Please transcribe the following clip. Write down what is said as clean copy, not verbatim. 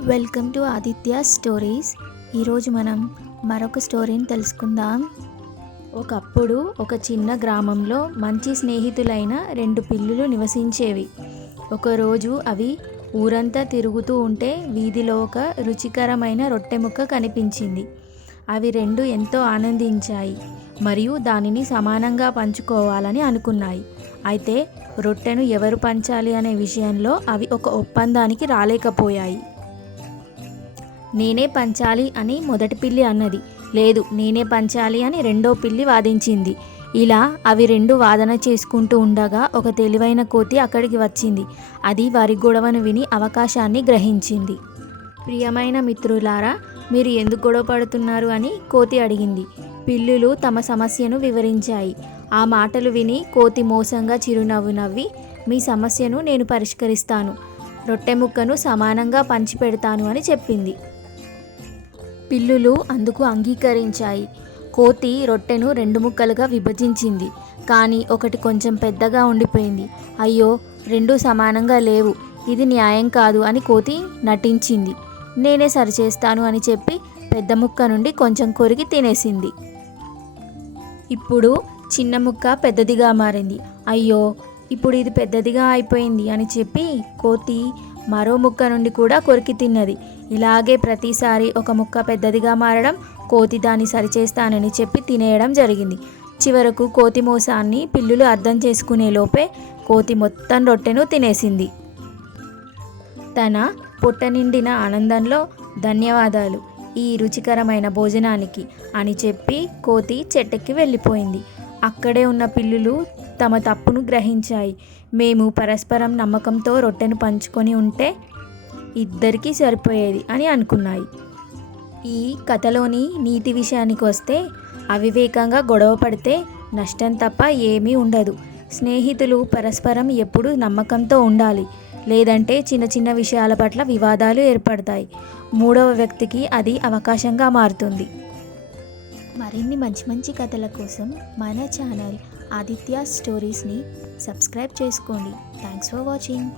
Welcome to Aditya stories. ఈరోజు మనం మరొక స్టోరీని తెలుసుకుందాం. ఒకప్పుడు ఒక చిన్న గ్రామంలో మంచి స్నేహితులైన రెండు పిల్లులు నివసించేవి. ఒకరోజు అవి ఊరంతా తిరుగుతూ ఉంటే వీధిలో ఒక రుచికరమైన రొట్టె ముక్క కనిపించింది. అవి రెండు ఎంతో ఆనందించాయి మరియు దానిని సమానంగా పంచుకోవాలని అనుకున్నాయి. అయితే రొట్టెను ఎవరు పంచాలి అనే విషయంలో అవి ఒక ఒప్పందానికి రాలేకపోయాయి. నేనే పంచాలి అని మొదటి పిల్లి అన్నది. లేదు, నేనే పంచాలి అని రెండో పిల్లి వాదించింది. ఇలా అవి రెండు వాదన చేసుకుంటూ ఉండగా ఒక తెలివైన కోతి అక్కడికి వచ్చింది. అది వారి గొడవను విని అవకాశాన్ని గ్రహించింది. ప్రియమైన మిత్రులారా, మీరు ఎందుకు గొడవ పడుతున్నారు అని కోతి అడిగింది. పిల్లులు తమ సమస్యను వివరించాయి. ఆ మాటలు విని కోతి మోసంగా చిరునవ్వు నవ్వి, మీ సమస్యను నేను పరిష్కరిస్తాను, రొట్టె ముక్కను సమానంగా పంచిపెడతాను అని చెప్పింది. పిల్లులు అందుకు అంగీకరించాయి. కోతి రొట్టెను రెండు ముక్కలుగా విభజించింది. కానీ ఒకటి కొంచెం పెద్దగా ఉండిపోయింది. అయ్యో, రెండు సమానంగా లేవు, ఇది న్యాయం కాదు అని కోతి నటించింది. నేనే సరిచేస్తాను అని చెప్పి పెద్ద ముక్క నుండి కొంచెం కొరికి తినేసింది. ఇప్పుడు చిన్న ముక్క పెద్దదిగా మారింది. అయ్యో, ఇప్పుడు ఇది పెద్దదిగా అయిపోయింది అని చెప్పి కోతి మరో ముక్క నుండి కూడా కొరికి తిన్నది. ఇలాగే ప్రతిసారి ఒక ముక్క పెద్దదిగా మారడం, కోతి దాన్ని సరిచేస్తానని చెప్పి తినేయడం జరిగింది. చివరకు కోతి మోసాన్ని పిల్లులు అర్థం చేసుకునే లోపే కోతి మొత్తం రొట్టెను తినేసింది. తన పొట్ట నిండిన ఆనందంలో ధన్యవాదాలు ఈ రుచికరమైన భోజనానికి అని చెప్పి కోతి చెట్టెక్కి వెళ్ళిపోయింది. అక్కడే ఉన్న పిల్లులు తమ తప్పును గ్రహించాయి. మేము పరస్పరం నమ్మకంతో రొట్టెను పంచుకొని ఉంటే ఇద్దరికీ సరిపోయేది అని అనుకున్నాయి. ఈ కథలోని నీతి విషయానికి వస్తే, అవివేకంగా గొడవ పడితే నష్టం తప్ప ఏమీ ఉండదు. స్నేహితులు పరస్పరం ఎప్పుడూ నమ్మకంతో ఉండాలి. లేదంటే చిన్న చిన్న విషయాల పట్ల వివాదాలు ఏర్పడతాయి. మూడవ వ్యక్తికి అది అవకాశంగా మారుతుంది. మరిన్ని మంచి మంచి కథల కోసం మన ఛానల్ ఆదిత్య స్టోరీస్ని సబ్స్క్రైబ్ చేసుకోండి. Thanks for watching.